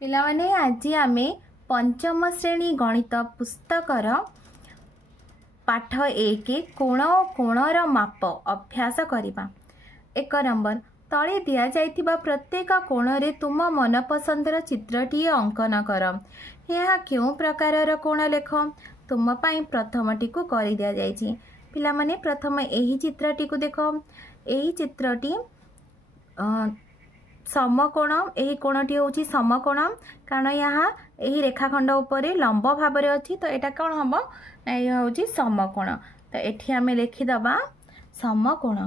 ପିଲାମାନେ ଆଜି ଆମେ ପଞ୍ଚମ ଶ୍ରେଣୀ ଗଣିତ ପୁସ୍ତକର ପାଠ 1 କୋଣ ଓ କୋଣର ମାପ ଅଭ୍ୟାସ କରିବା। 1 ନମ୍ବର, ତଳେ ଦିଆଯାଇଥିବା ପ୍ରତ୍ୟେକ କୋଣରେ ତୁମ ମନପସନ୍ଦର ଚିତ୍ରଟିଏ ଅଙ୍କନ କର। ଏହା କେଉଁ ପ୍ରକାରର କୋଣ ଲେଖ। ତୁମ ପାଇଁ ପ୍ରଥମଟିକୁ କରି ଦିଆଯାଇଛି। ପିଲାମାନେ ପ୍ରଥମେ ଏହି ଚିତ୍ରଟିକୁ ଦେଖ। ଏହି ଚିତ୍ରଟି समकोण, यही कोणटी होची समकोण, कारण यहाँ यही रेखाखंड उपरे लंब भाव में अच्छी, तो यहाँ कौन हम ये हूँ समकोण। तो ये आम लिखिदबा समकोण।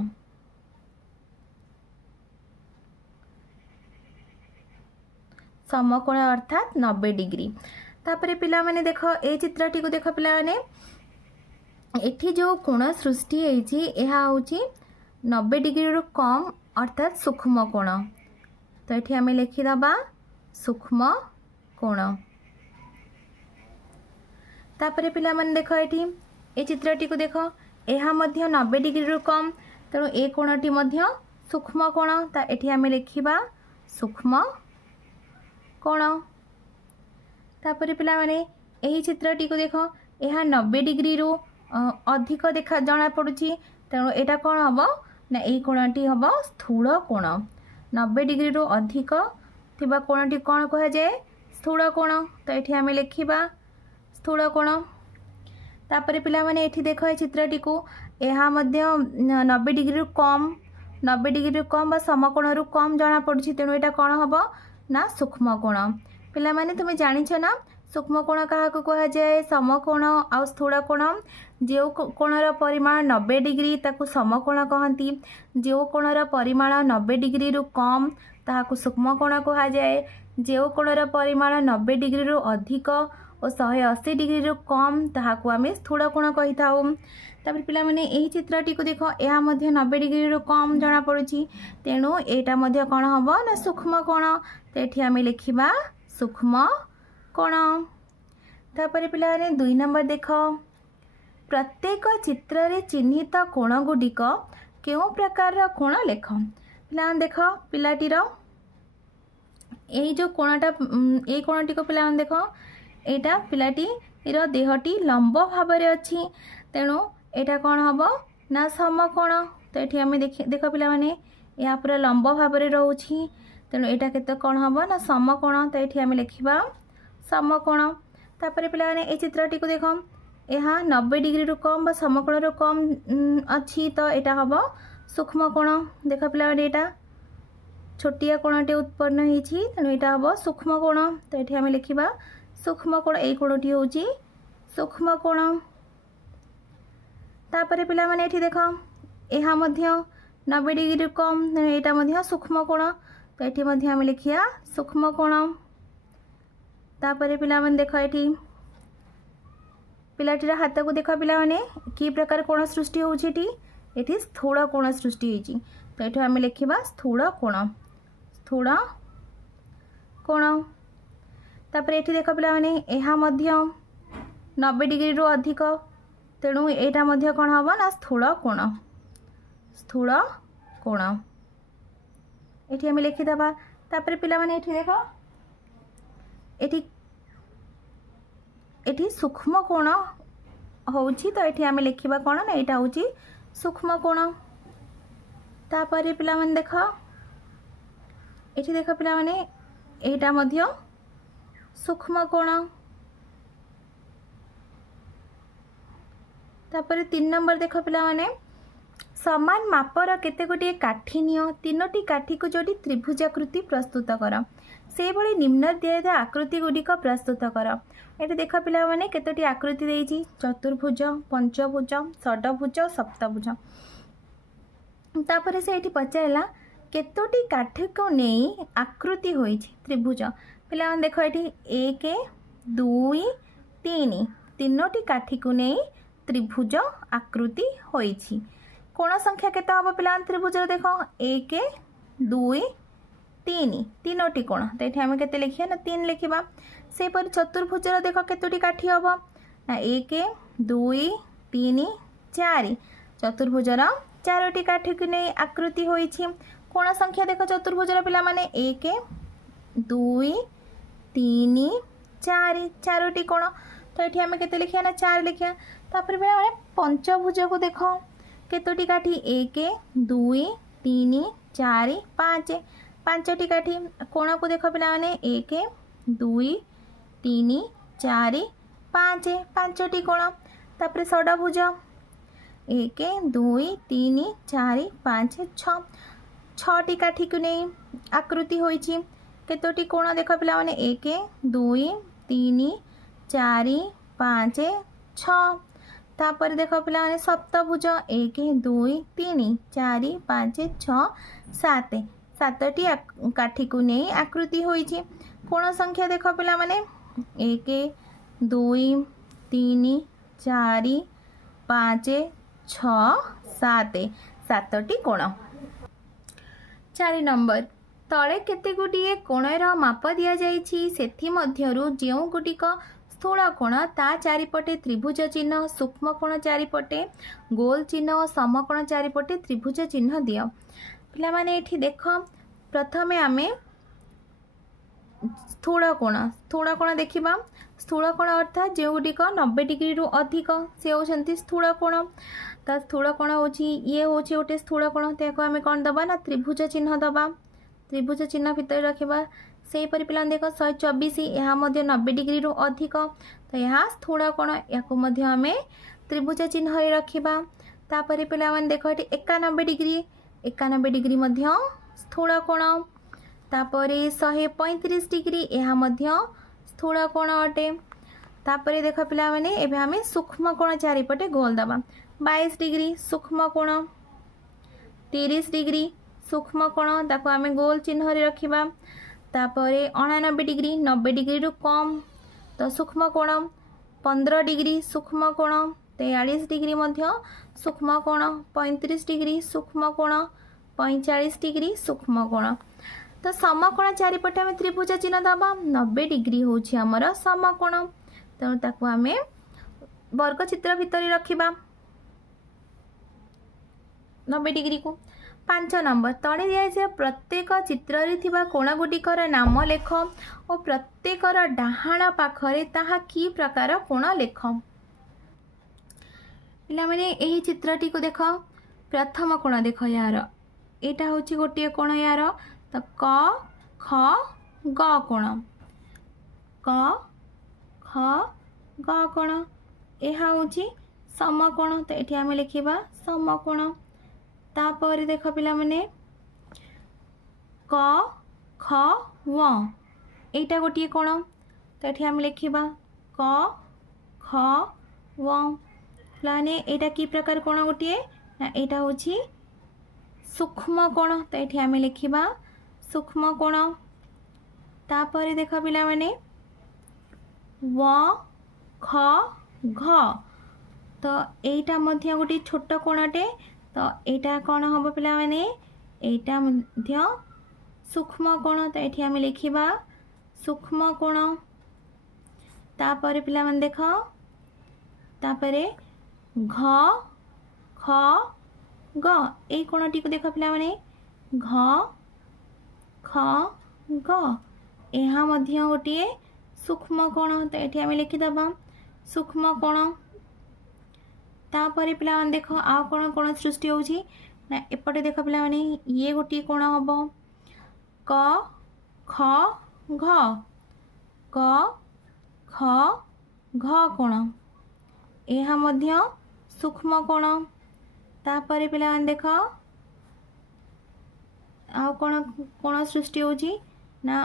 समकोण अर्थात 90 डिग्री। तापर पिला माने देख ए चित्रटी को देख पिला माने एठी जो कोण सृष्टि होईची यह होची 90 डिग्री रु कम अर्थात सूक्ष्म कोण। तो ये आम लिखिदबा सूक्ष्म कोण। तापर पिला माने देख ये चित्रटी को देख यह 90 डिग्री रु कम, तेणु ए कोणटी सूक्ष्म कोण। तो ये आम लिखा सूक्ष्म कोण। तापर पिला माने यही चित्रटी को देख यह 90 डिग्री रु अधिक देखा जना पड़ुची, तेणु यहाँ कौन हम ना यही कोणटी हम स्थूल कोण। 90 डिग्री रु अधिक थिबा कोणटी कौन कह जाए स्थूल कोण। तो ये आम लिखा स्थूल कोण। तापर पिला माने एठी देख ए चित्रटी को यह 90 डिग्री रु कम, 90 डिग्री रु कम बा समकोण रु कम जना पड़ुची, तेणु यहाँ कौन हम ना सूक्ष्म कोण। पिला माने तुम जानिछ ना सूक्ष्म कोण क्या कह जाए समकोण आ स्थूल कोण। जो कोणर परिमाण 90 डिग्री ताकू समकोण कहती, जो कोणर परिमाण 90 डिग्री रु कम ताकू सूक्ष्म कोण कह जाए, जो कोणर परिमाण 90 डिग्री रु अधिक और 180 डिग्री रु कम ताकू आम स्थूल कोण कही था। तापर पिला माने यही चित्रटी को देख यह 90 डिग्री रु कम जना पड़ुची, तेणु यहाँ कौन हम ना सूक्ष्म कोण। तो ये आम लिखा सूक्ष्म कोण। तापर पिला माने 2 नंबर देख प्रत्येक चित्र रे चिन्हित कोण गुडिक केउ प्रकार कोण लेख। पिला देख पिलाटीर यही जो कोणटा ये कोणटी को पिला देख यहाँ पिलाटी देहटी लंब भाव में अच्छी, तेणु यहाँ कौन हम ना समकोण। तो ये आम देख पिला माने या पूरा लंब भाव में रोची, तेणु यहाँ केते कौन हम ना समकोण। तो ये आम लिखा समकोण। तापर पिला माने ए चित्रटी को देख यहाँ 90 डिग्री रु कम बा समकोण रु कम अच्छी, तो यहाँ हम सूक्ष्म कोण। देख पिला माने यहाँ छोटिया कोणटे उत्पन्न होती, तेणु यहाँ हम सूक्ष्म कोण। तो ये आम लिखा सूक्ष्म कोण। यही कोणटी हूँ सूक्ष्म कोण। तापर पिला माने एठी देख यहाँ 90 डिग्री रु कम, तेणु यहाँ सूक्ष्म कोण। तो ये आम लिखा सूक्ष्म कोण। तापर पिला माने देख ये पिलाटीर हाथ को देख पिला माने कि प्रकार कोण सृष्टि होती, ये स्थूल कोण सृष्टि होती। तो ये आम लिखा स्थूल कोण, स्थूल कोण। तापर ये देख पिला माने यहाँ 90 डिग्री रु अधिक, तेणु यहाँ कौन हम ना स्थूल कोण, स्थूल कोण। ये आम लिखिदबा। तापर पिला माने देख एठी सूक्ष्म कोण होउची, तो ये आम लिखा कौन ना यहाँ हूँ सूक्ष्म कोण। तापर पिला माने देख ये देख पिला माने यहाँ सूक्ष्म कोण। तापर 3 नंबर देख पिला माने समान मापर केते गोटे काठी नियो, 3टी काठी को जोड़ी त्रिभुजाकृति प्रस्तुत कर। से भली निम्न दिया आकृति गुडिक प्रस्तुत कर। ये देख पिला माने केतोटी आकृति देइची चतुर्भुज, पंचभुज, षडभुज, सप्तभुज। तापर से ये पचारा केतोटी काठी को नहीं आकृति होइची त्रिभुज। पिला माने देख ये 1 2 3 3टी काठी को नहीं त्रिभुज आकृति होइची। कोण संख्या केते हम पिला त्रिभुज देख 1 2 3 3टी कोण। तो ये आम के लिखा ना 3 लिखा। से पर चतुर्भुज देख केतोटी काठी हम ना 1 2 3 4 चतुर्भुजर 4टी काठी को नहीं आकृति होइछि। कोण संख्या देख चतुर्भुजर पिला माने 1 2 तीन चार चारोटी कोण तो ये आम के लिखा ना 4 लिखा तापर पे पंचभुज को देख केतोटी काठी 1 2 3 4 5 5टी काठी कोण को देख पिला माने 1 2 3 4 5 5टी कोण तापर षडभुज 1 2 3 4 5 6 6टी काठी को नहीं आकृति होइछि केतोटी कोण देख पिला माने 1 2 3 4 5 6 तापर देख पिला माने सप्तभुज 1 2 3 4 5 6 7 7टी काठी को नहीं आकृति होइछि कोण संख्या देख पिला माने 1 2 3 4 5 6 7 7टी कोण 4 नंबर तले केते गुटिए कोणर माप दिया जाइछि सेथि मध्यरु जेउ गुटिक स्थूल कोण ता चारिपटे त्रिभुज चिन्ह सूक्ष्म कोण चारिपटे गोल चिन्ह और समकोण चारिपटे त्रिभुज चिन्ह दियो पिला माने एठी देख प्रथमे आमे स्थूल कोण देखिबा स्थूल कोण अर्थात जो गुटिक 90 डिग्री रु अधिक से होछंती स्थूल कोण ता स्थूल कोण होछि ये होछि गोटे स्थूल कोण ताको आमे कोन दबा ना त्रिभुज चिन्ह दबा त्रिभुज चिन्ह भितर रखिबा से परि पिला देख 124 यहाँ मध्य 90 डिग्री रु अधिक तो यहाँ स्थूल कोण याको मध्य आमे त्रिभुज चिन्ह रे रखिबा तापर पिला माने देख एटी 91 डिग्री मध्य स्थूल कोण तापर 135 डिग्री यहाँ मध्य स्थूल कोण अटे तापर देख पिला माने एबे आमे सूक्ष्म कोण चारिपटे गोल दबा 22 डिग्री सूक्ष्म कोण 30 डिग्री सूक्ष्म कोण ताको आमे गोल चिन्ह रे रखिबा तापर 99 डिग्री 90 डिग्री रु कम तो सूक्ष्म कोण 15 डिग्री सूक्ष्म कोण 43 डिग्री मध्य सूक्ष्म कोण 35 डिग्री सूक्ष्म कोण 45 डिग्री सूक्ष्म कोण तो समकोण चारिपटे आम त्रिभुज चिन्ह दबा 90 डिग्री होछि हमर समकोण तेणु ताको आमे वर्ग चित्र भितर रखिबा 90 डिग्री को 5 नंबर तले दिया प्रत्येक चित्र रे थिबा कोण गुटिकर नाम लेख और प्रत्येकर डाहाण पाखरे ताहा की प्रकार कोण लेख पिला माने एही चित्रटी को देख प्रथम कोण देख यार एटा होछि गोटे कोण यार तो क ख ग कोण क ख ग कोण एहा होछि समकोण तो एठी आमे लिखिबा समकोण तापर देख पिला माने क ख व एटा गोटे कोण तो एठी आमे लिखिबा क ख व माने एटा की प्रकार कोण गोटे ना एटा होछि सूक्ष्म कोण तो एठी आमे लिखिबा सूक्ष्म कोण तापर देख पिला माने व ख घ तो एटा मध्य गोटे छोट कोणटे तो एटा कौन हम पिला माने एटा मध्य सूक्ष्म कोण तो एठी आमे लिखिबा सूक्ष्म कोण तापर पिला माने देख तापर घ ख ग ए कोणटी को देख पिला माने घ ख ग एहा मध्य गोटे सूक्ष्म कोण तो एठी आमे लिखिदबा सूक्ष्म कोण तापर पिला माने देख आ कोण कोण सृष्टि होछि ना एपटे देख पिला माने ये गोटे कोण हबो क ख घ क ख घ कोण एहा मध्य सूक्ष्म कोण तापर पिला माने देख आ कोण कोण सृष्टि होछि ना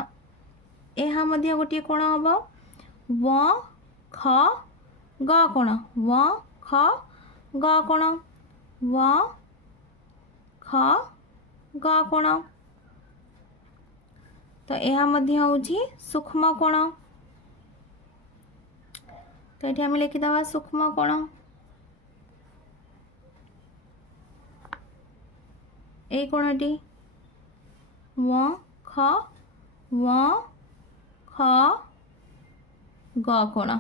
एहा मध्य गोटे कोण हबो व ख ग कोण व ख ग कोण व ख ग कोण तो यह मध्य होछि सूक्ष्म कोण तो ये आम लिखिदबा सूक्ष्म कोण ए कोणटी व ख ग कोण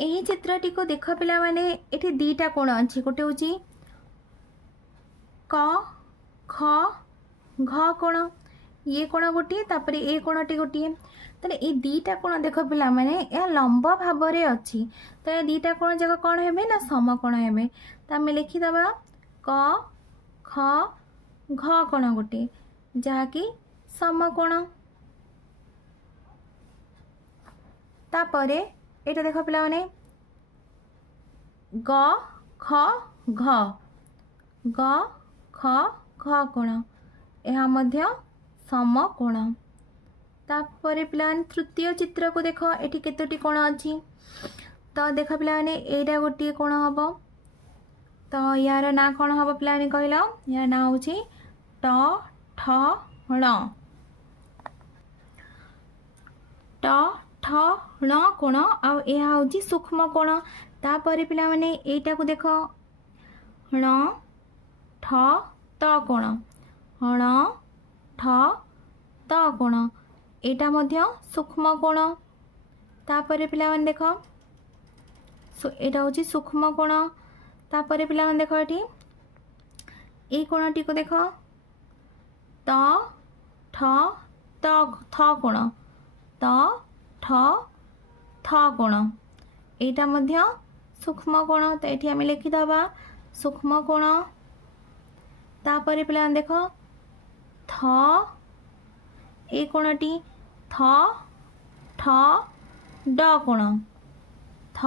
यही चित्रटी को देख पिला माने एठी दीटा कोण अछि गोटे होछि क ख घ कोण ये कोण गोटे तापर ए कोणटी गोटे ताले ये दीटा कोण देख पिला माने या लंब भाव में अच्छी तो ये दीटा कोण जाक कौन हेबे ना समकोण हेबे तो आम लिखिदबा क ख घ कोण गोटे जहाँकि समकोण तापरे एटा देख पिला माने ग ख घ ग ख घ कोण यह मध्य समकोण तापर पिला तृतीय चित्र को देख एटी केतोटी कोण अच्छी तो देख पिला माने एटा गोटे कोण हम तो यार ना कौन हम पिला कहल यार ना हूँ ट ठ ण ट ठ ण कोण आ हूँ सूक्ष्म कोण तापर पिला माने एटा को देख ण ठ त कोण ण ठ त कोण एटा मध्य सूक्ष्म कोण तापर पिला माने देख एटा हूँ सूक्ष्म कोण तापर पिला माने देख एटी ए कोणटी को देख त ठ त थ कोण त ठ थ कोण एटा मध्य सूक्ष्म कोण तो ये आम लिखिदबा सूक्ष्म कोण तापर पिला देख थ ए कोणटी थ ठ ड कोण थ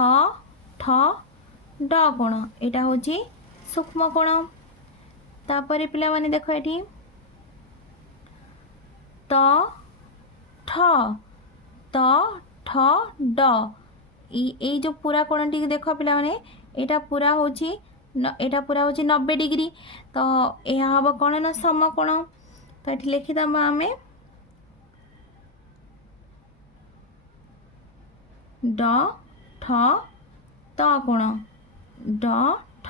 ठ ड कोण एटा हूँ सूक्ष्म कोण तापर पिला माने देख ये त ठ त ठ ड ये जो पूरा कोणटी देख पिला माने एटा पूरा हूँ एटा पूरा हूँ 90 डिग्री तो यह हम कौन ना समकोण तो ये लिखिदबा आम ड ठ त कोण ड ठ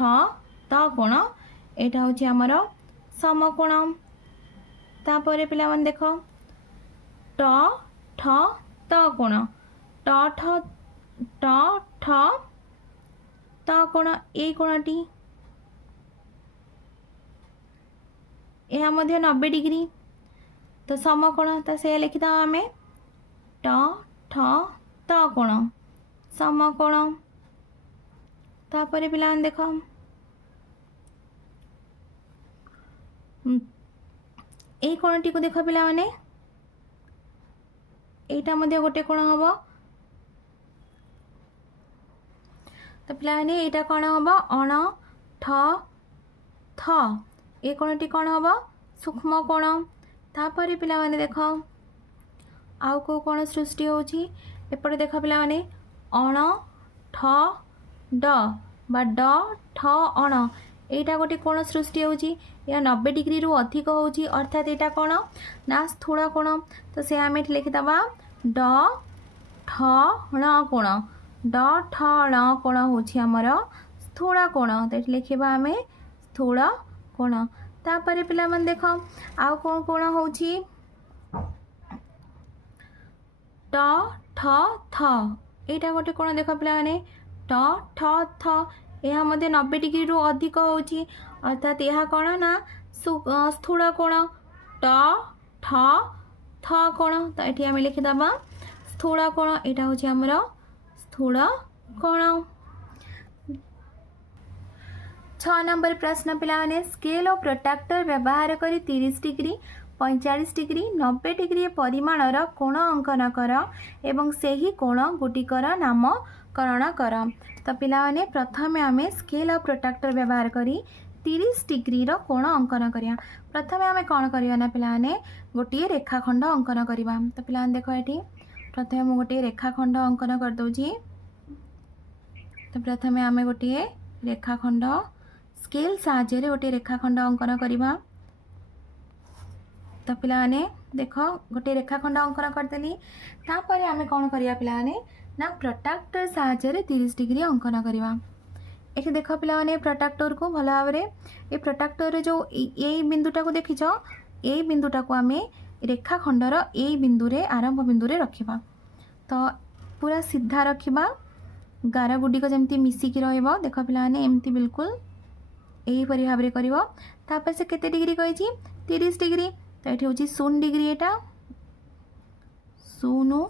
त कोण एटा हूँ आमर समकोण तापर पिला माने देख ट ठ त कोण ट ठ ट ठ त कोण ए कोणटी यह मध्य 90 डिग्री तो समकोण तो से लिखिद आम ट ठ त कोण समकोण तापर पिला देख ए कोणटी को देख पिला माने एटा मध्य गोटे कोण हम तो पिला माने एटा कोण हम अण ठ थ ए कोणटी कोण हम सूक्ष्म कोण तापर पिला माने देख आउ को कोण सृष्टि होची एपटे देख पिला माने अण ठ ड बा ड ठ अण एटा गोटे कोण सृष्टि होची या 90 डिग्री रु अधिक होची अर्थात एटा कोण ना स्थूल कोण तो से आम लिखिदबा ड ठ ण कोण ड ठ ण कोण होची हमर स्थूल कोण तो ये लिखिबा आम स्थूल कोण तापर पिला मन देख आउ कोण कोण होची ट ठ थ एटा गोटे कोण देख पिला माने ट ठ थ यह मध्य 90 डिग्री रु अधिक होची अर्थात यह कोण ना स्थूल कोण ट ठ थ कोण तो ये आम लिखिदबा स्थूल कोण एटा हूँ आमर स्थूल कोण 6 नंबर प्रश्न पिला माने स्केल और प्रोट्रैक्टर व्यवहार करी 30 डिग्री 45 डिग्री 90 डिग्री परिमाणर कोण अंकन कर एवं सही कोण गुटिकर नामकरण कर तो पिला माने प्रथम आम स्केल और प्रोट्रैक्टर व्यवहार करी 30 डिग्री रो कोण अंकन करिया प्रथम आम कौन करिया ना पिला माने गोटे रेखाखंड अंकन करिबा तो पिला देख ये प्रथम मुझे गोटे रेखाखंड अंकन कर दउची तो प्रथम आम गोटे रेखाखंड स्केल साहाय्य गोटे रेखाखंड अंकन करिबा तो पिला माने देख गोटे रेखाखंड अंकन करदेली तापर आम कौन करिया पिला माने ना प्रोट्रैक्टर साहाय्य 30 डिग्री अंकन करिबा ये देख पिला माने प्रोट्रैक्टर को भल भाव ये प्रोट्रैक्टर जो ए बिंदुटा को देखिछ ए बिंदुटा को आम रेखाखंडर ए बिंदु रे आरंभ बिंदु रे रखिबा तो पूरा सीधा रखिबा गार गुडिक जमती मिसिकी रहइबो देख पिला माने एमती बिल्कुल यही भाव में कर से केते डिग्री कही 30 डिग्री तो ये हूँ 0 डिग्री एटा 0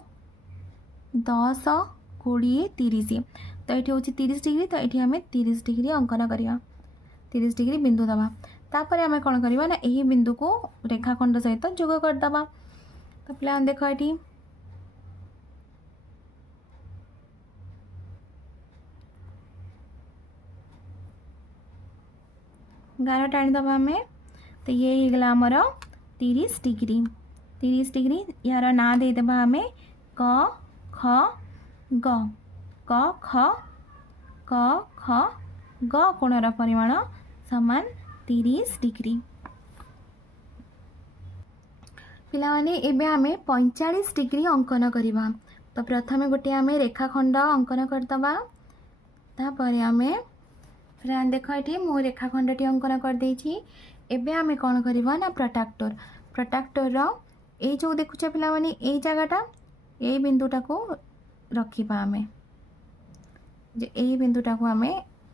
10 20 30 तो ये हूँ 30 डिग्री तो ये आम 30 डिग्री अंकन करवा 30 डिग्री बिंदु दबा तापर आम कौन करवा ना यही बिंदु को रेखाखंड सहित जोग करदे तो पे देख ये गार टाणीदे आम तो ये होगला आमर 30 डिग्री यार ना देदे आम क ख ग क ख क ख ग कोणर परिमाण समान 30 डिग्री पिलाने एबे आमे 45 डिग्री अंकन करवा तो प्रथमे गोटे आमे रेखाखंड अंकन करदबा तापर आमे फिर देख ये मो रेखाखंडटी अंकन कर देछि एबे आमे कौन करवा ना प्रोट्राक्टर ये जो देखुछ पिला माने ये जगहटा ये बिंदुटा को रखिबा आमे जे ये बिंदुटा को आमे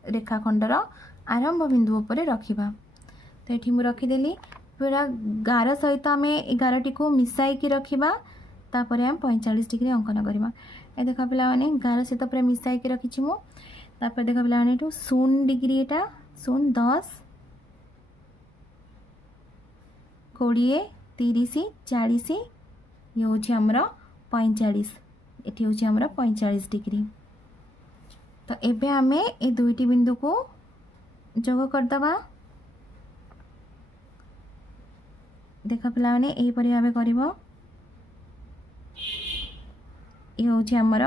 रेखाखंडर आरंभ बिंदु उपरे रखिबा तो ये मु रखीदेली पूरा गार सहित आम गारटी को मिसाई रखा तापर आम 45 डिग्री अंकन करवा ये देख पे गार सहित पूरा मिसाई रखी मुझे देख पे 0 डिग्री एटा 0 10 20 30 40 ये हूँ आमर 45 ये हूँ आमर 45 डिग्री तो एबे आमे ए दुईटी बिंदु को जोग करदबा देख पे यहीपरि भाव कर हूँ आमर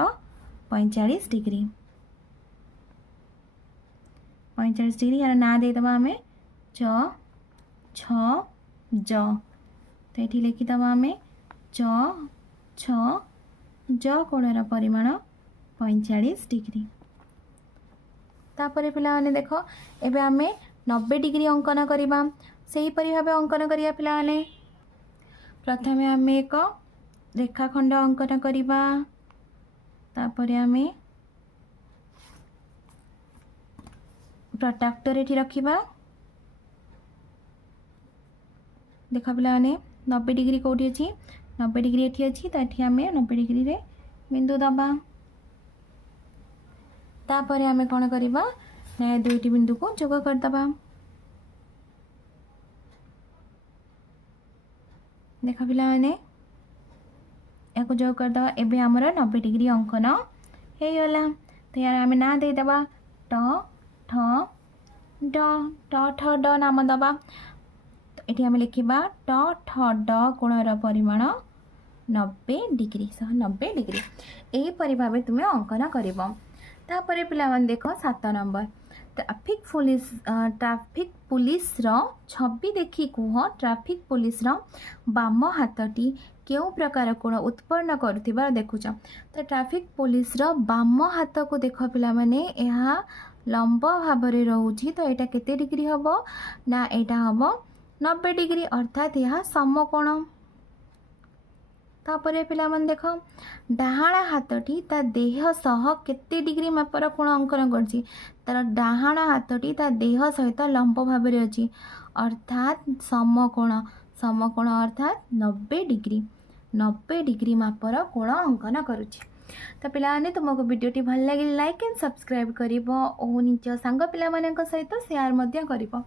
45 डिग्री यार ना देदे आम च छ ज तो ये लिखिदे आम च छ ज कोणर परिमाण 45 डिग्री तापर पिलाने देख एबे आम 90 डिग्री अंकन करवा से ही भाव अंकन करिया पिलाने प्रथमे आम एक रेखाखंड अंकन करवा तापर आम प्रोट्राक्टर ये रखा देख पिलाने 90 डिग्री कौटी अच्छी 90 डिग्री ये अच्छी तो ये आम 90 डिग्री रे बिंदु दबा तापर आम कौन करवा ना दुईटी बिंदु को जोग करदबा देख पिलाने या जोग करदे एबे आमर 90 डिग्री अंकन हो गला तो यार आम ना देदबा ट ठ ड ट ठ ड नाम दबा तो ये आम लिखा ट ठ ड कोणर परिमाण 90 डिग्री 90 डिग्री यहीपरि भाव तुम्हें अंकन कर पिला देख 7 नंबर ट्रैफिक पुलिस छवि देखी कह ट्रैफिक पुलिस बाम हाथटी क्यों प्रकार कोण उत्पन्न करुवा देखुच तो ट्रैफिक पुलिस बाम हाथ को देख पिला माने यह लंब भाव में रोचे तो यहाँ केते डिग्री हम ना यहाँ हम 90 डिग्री अर्थात यह समकोण तापर पिला देख डाहाण हाथटी ता देह सह केते डिग्री मापर कोण अंकन करछि तार डाहाण हाथटी ता देह सहित लंब भाव में अच्छी अर्थात समकोण अर्थात 90 डिग्री मापर कोण अंकन करुछि तो पिलाने तुमको वीडियोटी भल लगे लाइक एंड सब्सक्राइब करिवो और निज सांग पिला सहित शेयर करिवो।